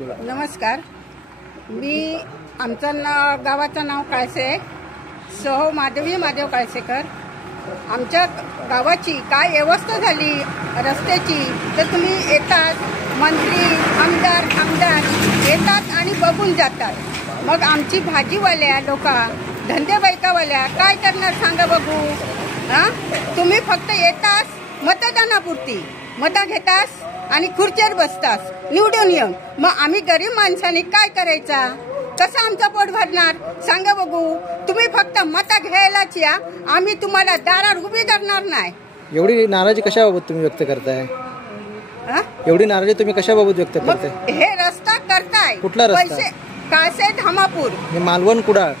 नमस्कार. मी गावाचं नाव काळसे, सहो माधवी महादेव काळसेकर. आमच्या गावाची काय व्यवस्था झाली रस्त्याची तर तुम्ही येतात, मंत्री आमदार येतात आणि बघून जातात. मग आमची भाजीवाल्या लोक, धंदेबाईकावाल्या काय करणार सांगा बघू. तुम्ही फक्त येतास मतदानापुरती, मतं घेतास आणि खुर्चीवर बसतास, निवडून येऊन. मग आम्ही गरीब माणसाने काय करायचा, कसं आमचं पोट भरणार सांगा बघू. तुम्ही फक्त मतं घ्यायलाच या, आम्ही तुम्हाला दारावर उभी करणार नाही. एवढी नाराजी कशाबाबत तुम्ही व्यक्त करताय? एवढी नाराजी तुम्ही कशाबाबत व्यक्त करताय? हे रस्ता करताय कुठला रस्ता? काळसे धामापूर, मालवण कुडाळ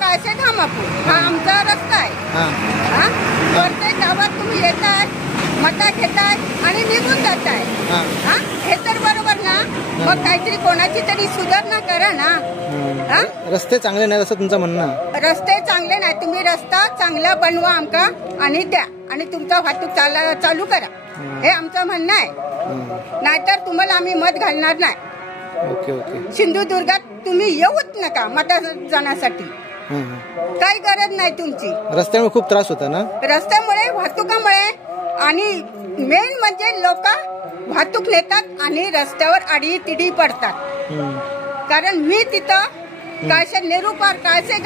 काळसे धामापूर हा आमचा रस्ता आहे. प्रत्येक गावात तुम्ही येताय, मतं घेताय आणि निघून जाताय. हे तर बरोबर ना. मग काहीतरी कोणाची तरी सुधारणा करा ना. रस्ते चांगले नाही असं तुमचं म्हणणं? रस्ते चांगले नाही, तुम्ही रस्ता चांगला बनवा आमका आणि द्या आणि तुमचा वाहतूक चालू करा, हे आमचं म्हणणं आहे. नाहीतर तुम्हाला आम्ही मत घालणार नाही. ओके. सिंधुदुर्गात तुम्ही येऊच नका मतदानासाठी, काही गरज नाही तुमची. रस्त्यामुळे खूप त्रास होता ना? रस्त्यामुळे, वाहतुकामुळे, आणि मेन म्हणजे लोक वाहतूक नेतात आणि रस्त्यावर आडी पडतात. कारण मी तिथं नेहरू पार्क काळसे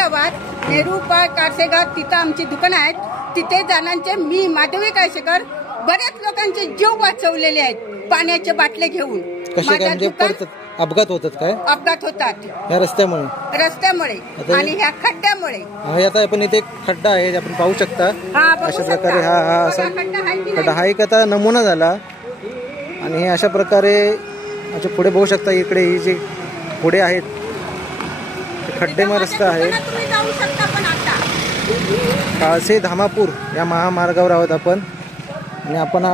गावात तिथं आमची दुकानं आहेत. तिथे जाण्याचे मी माधवी काळसेकर बऱ्याच लोकांचे जीव वाचवलेले आहेत पाण्याच्या बाटल्या घेऊन. अपघात होतात काय? अपघात होतात या रस्त्यामुळे आणि ह्या खड्ड्यामुळे. आता आपण इथे खड्डा आहे, आपण पाहू शकता अशा प्रकारे. हा असा खड्डा हा एक आता नमुना झाला. आणि हे अशा प्रकारे पुढे बघू शकता. इकडे ही जे पुढे आहेत खड्डेमय रस्ता आहे. काळसे धामापूर या महामार्गावर आहोत आपण. आणि आपण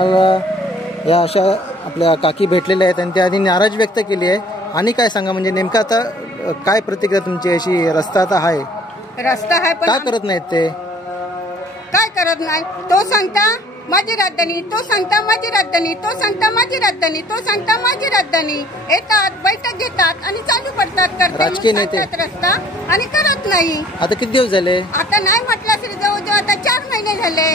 या अशा आपल्या काकी भेटलेल्या आहेत आणि त्या आधी नाराजी व्यक्त केली आहे. आणि काय सांगा, म्हणजे नेमकं आता काय प्रतिक्रिया तुमची अशी? रस्ता आता आहे, पण काय करत नाहीत ते? काय करत नाही? तो सांगता माझी राजधानी, तो सांगता माझी राजधानी, तो सांगता माझी राजधानी, तो सांगता माझी राजधानी. येतात, बैठक घेतात आणि चालू पडतात. राजकीय नेते रस्ता आणि करत नाही. आता किती दिवस झाले? आता नाही म्हटलं तरी जवळजवळ आता 4 महिने झाले.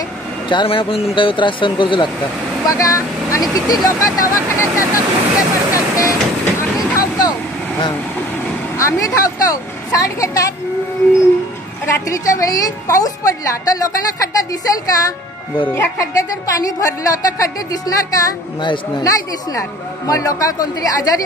4 महिन्यापासून तुमचा त्रास सहन करू लागता बघा. आणि किती लोक दवाखान्यात जातात, मुक्के पडतात ते. आम्ही धावतो. साठ घेतात. रात्रीच्या वेळी पाऊस पडला तर लोकांना खड्डा दिसेल का? ह्या खड्ड्यात जर पाणी भरलं तर खड्डे दिसणार का? नाही दिसणार. मग लोक कोणतरी आजारी